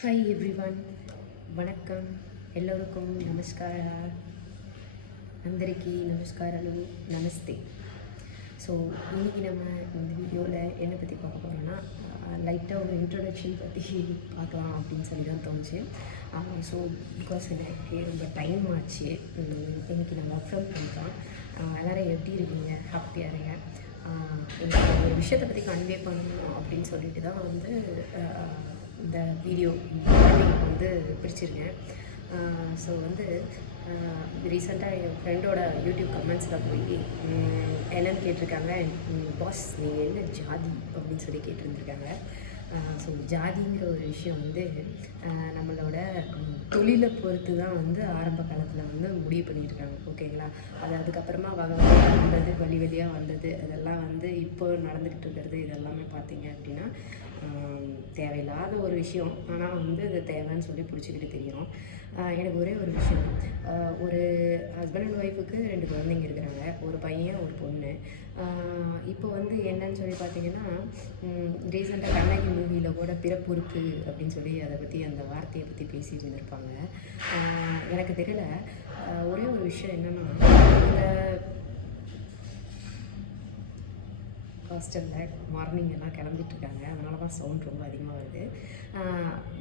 Hi everyone vanakkam ఎల్లరికం నమస్కార అందరికీ நமஸ்காரలు நமஸ்தே. So இன்றைக்கி நம்ம இந்த வீடியோவில் என்னை பற்றி பார்க்க போகிறோன்னா லைட்டாக ஒரு இன்ட்ரொடக்ஷன் பற்றி பார்க்கலாம் அப்படின்னு சொல்லி தான் தோணுச்சு. ஸோ பிகாஸ் எனக்கு ரொம்ப டைம் ஆச்சு. இன்றைக்கி நான் ஒர்க் ஃப்ரம் பண்ணுறோம். எல்லோரும் எப்படி இருக்கீங்க? ஹாப்பியாக இருங்க. எனக்கு ஒரு விஷயத்தை பற்றி கன்வே பண்ணணும் அப்படின்னு சொல்லிட்டு தான் வந்து இந்த வீடியோ வந்து பிடிச்சிருக்கேன். ஸோ வந்து ரீசெண்டாக என் ஃப்ரெண்டோட யூடியூப் கமெண்ட்ஸில் போய் என்னென்னு கேட்டிருக்காங்க, பாஸ் நீங்கள் என்ன ஜாதி அப்படின்னு சொல்லி கேட்டிருந்துருக்காங்க. ஸோ ஜாதிங்கிற ஒரு விஷயம் வந்து நம்மளோட தொழிலை பொறுத்து தான் வந்து ஆரம்ப காலத்தில் வந்து முடிவு பண்ணியிருக்காங்க. ஓகேங்களா? அது அதுக்கப்புறமா வகை வகையாக வந்தது, வழி வழியாக வந்தது, அதெல்லாம் வந்து இப்போ நடந்துக்கிட்டு இருக்கிறது. இதெல்லாமே பார்த்தீங்க அப்படின்னா தேவையில்லாத ஒரு விஷயம். ஆனால் வந்து அது தேவைன்னு சொல்லி பிடிச்சிக்கிட்டு தெரியும். எனக்கு ஒரே ஒரு விஷயம், ஒரு ஹஸ்பண்ட் அண்ட் ஒய்ஃபுக்கு 2 குழந்தைங்க இருக்கிறாங்க, ஒரு பையன் ஒரு பொண்ணு. இப்போ வந்து என்னன்னு சொல்லி பார்த்தீங்கன்னா, ரீசெண்டாக கண்ணகி மூவியில் கூட பிறப்புறுப்பு அப்படின்னு சொல்லி அதை பற்றி அந்த வார்த்தையை பற்றி பேசிட்டு இருந்திருப்பாங்க. எனக்கு தெரியல. ஒரே ஒரு விஷயம் என்னென்னா, இந்த ஹாஸ்டலில் மார்னிங் எல்லாம் கிளம்பிட்டுருக்காங்க, அதனால தான் சவுண்ட் ரொம்ப அதிகமாக வருது.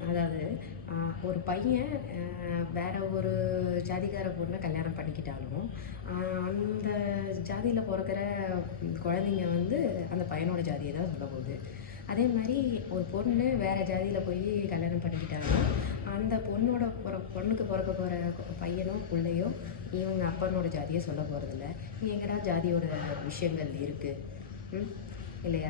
அதாவது ஒரு பையன் வேறு ஒரு ஜாதிக்கார பொண்ணை கல்யாணம் பண்ணிக்கிட்டாலும் அந்த ஜாதியில் பிறக்கிற குழந்தைங்க வந்து அந்த பையனோட ஜாதியை தான் சொல்ல போகுது. அதே மாதிரி ஒரு பொண்ணு வேறு ஜாதியில் போய் கல்யாணம் பண்ணிக்கிட்டாலும் அந்த பொண்ணுக்கு பிறக்க போகிற பையனோ பிள்ளையோ இவங்க அப்பனோட ஜாதியை சொல்ல போகிறதில்ல. எங்கடா ஜாதியோட விஷயங்கள் இருக்குது இல்லையா?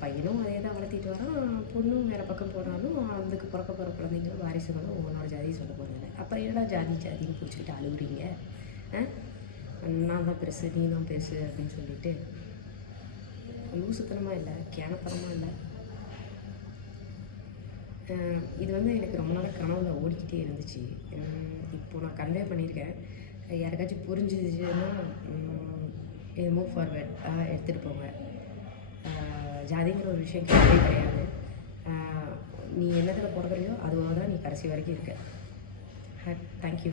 பையனும் அதே தான் வளர்த்திட்டு வரான், பொண்ணும் வேறு பக்கம் போனாலும் அதுக்கு பிறக்க போகிற குழந்தைங்களும் வாரிசுகளும் உன்னோட ஜாதியை சொல்ல போகிறதில்ல. அப்புறம் என்னடா ஜாதின்னு பிடிச்சிக்கிட்டு அழுகுறீங்க? நான் தான் பெருசு, நீ தான் பெருசு அப்படின்னு சொல்லிட்டு லூசுத்தனமாக இல்லை, கேனத்தனமாக இல்லை. இது வந்து எனக்கு ரொம்ப நாள் கனவுல ஓடிக்கிட்டே இருந்துச்சு. இப்போது நான் கன்வே பண்ணியிருக்கேன். யாருக்காச்சும் புரிஞ்சிதுன்னா இது மூவ் ஃபார்வேர்ட் எடுத்துகிட்டு போங்க. ஜாதிங்கிற ஒரு விஷயம் கிடையவே கிடையாது. நீ என்னத்தில் பிறகுறியோ அதுவாக தான் நீ கடைசி வரைக்கும் இருக்க. தேங்க்யூ.